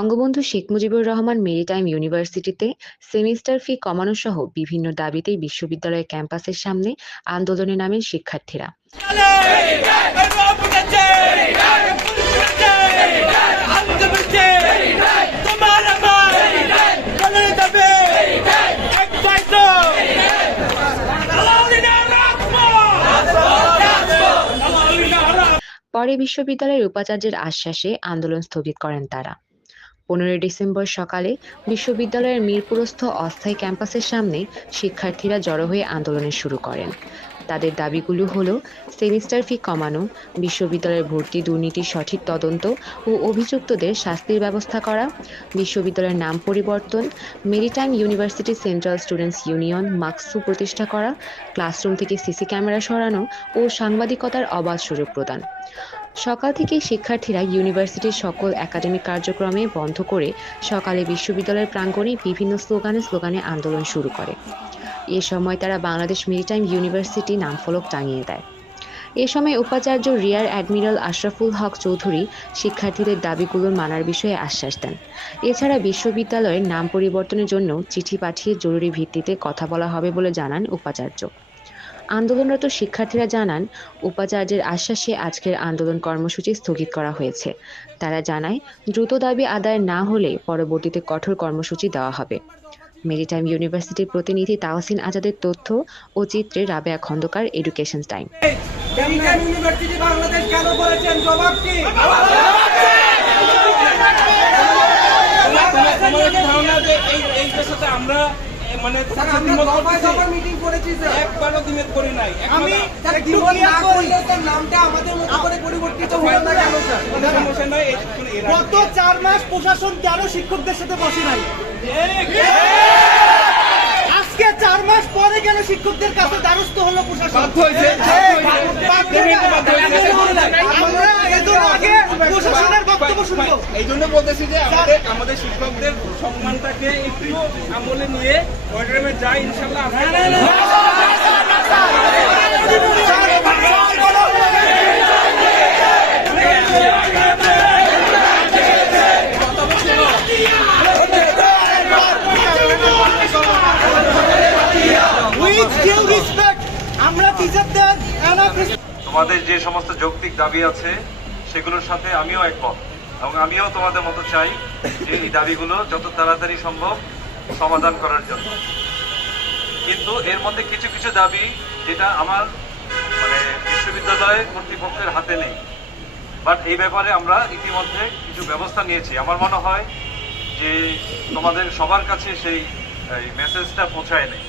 Bangabandhu Sheikh Mujibur Rahman maritime ইউনিভার্সিটিতে semester fee কমানো সহ বিভিন্ন দাবিতেই বিশ্ববিদ্যালয়ের ক্যাম্পাসের সামনে আন্দোলনে নামেন শিক্ষার্থীরা। পরে বিশ্ববিদ্যালয়ের উপাচার্যের আশ্বাসে আন্দোলন স্থগিত করেন তারা। পনেরোই ডিসেম্বর সকালে বিশ্ববিদ্যালয়ের মিরপুরস্থ অস্থায়ী ক্যাম্পাসের সামনে শিক্ষার্থীরা জড়ো হয়ে আন্দোলনের শুরু করেন। তাদের দাবিগুলো হলো সেমিস্টার ফি কমানো বিশ্ববিদ্যালয়ের ভর্তি দুর্নীতির সঠিক তদন্ত ও অভিযুক্তদের শাস্তির ব্যবস্থা করা, বিশ্ববিদ্যালয়ের নাম পরিবর্তন, maritime university central students union Maksu প্রতিষ্ঠা করা, ক্লাসরুম থেকে সিসি ক্যামেরা সরানো ও সাংবাদিকতার অবাধ সুযোগ প্রদান। সকাল থেকে শিক্ষার্থীরা ইউনিভার্সিটির সকল একাডেমিক কার্যক্রমে বন্ধ করে সকালে বিশ্ববিদ্যালয়ের প্রাঙ্গণে বিভিন্ন স্লোগানে স্লোগানে আন্দোলন শুরু করে। এ সময় তারা বাংলাদেশ মেরিটাইম ইউনিভার্সিটি নামফলক টাঙিয়ে দেয়। এ সময় উপাচার্য রিয়ার অ্যাডমিরাল আশরাফুল হক চৌধুরী শিক্ষার্থীদের দাবিগুলো মানার বিষয়ে আশ্বাস দেন। এছাড়া বিশ্ববিদ্যালয়ের নাম পরিবর্তনের জন্য চিঠি পাঠিয়ে জরুরি ভিত্তিতে কথা বলা হবে বলে জানান উপাচার্য। আন্দোলনরত শিক্ষার্থীরা জানান, উপাচার্যের আশ্বাসে আজকের আন্দোলন কর্মসূচি স্থগিত করা হয়েছে। তারা জানায়, দ্রুত দাবি আদায় না হলে পরবর্তীতে কঠোর কর্মসূচি দেওয়া হবে। মেরিটাইম ইউনিভার্সিটির প্রতিনিধি তাহসিন আজাদের তথ্য ও চিত্রে Rabeya Khandakar education time American University Bangladesh কেন করেছেন জবাব কি? ধারণা যে এই এই পেশাতে আমরা মানে স্যার আমরা দফায় দফায় মিটিং করেছি একবারও দিমেত করি নাই আমি জীবন না করলে তার নামটা আমাদের মতো করে পরিবর্তিত হলো না কেন স্যার কোনো সমস্যা নাই এই শুনুন, এর আগে- গত চার মাস প্রশাসন কেন শিক্ষকদের সাথে বসে নাই? চার মাস পরে কেন শিক্ষকদের কাছে দ্বারস্থ হলো প্রশাসন প্রশাসনের বক্তব্য শুনব এই জন্য বলতেছি যে আমাদের আমাদের শিক্ষকদের সম্মানটাকে একটু আমলে নিয়ে ওয়ার্ডরুমে যাই ইনশাল্লাহ তোমাদের যে সমস্ত যৌক্তিক দাবি আছে, সেগুলোর সাথে আমিও একমত। এবং আমিও তোমাদের মতো চাই যে এই দাবিগুলো যত তাড়াতাড়ি সম্ভব সমাধান করার জন্য। কিন্তু এর মধ্যে কিছু কিছু দাবি যেটা আমার মানে বিশ্ববিদ্যালয় কর্তৃপক্ষের হাতে নেই। বাট এই ব্যাপারে আমরা ইতিমধ্যে কিছু ব্যবস্থা নিয়েছি। আমার মনে হয় যে তোমাদের সবার কাছে সেই মেসেজটা পৌঁছায় নেই।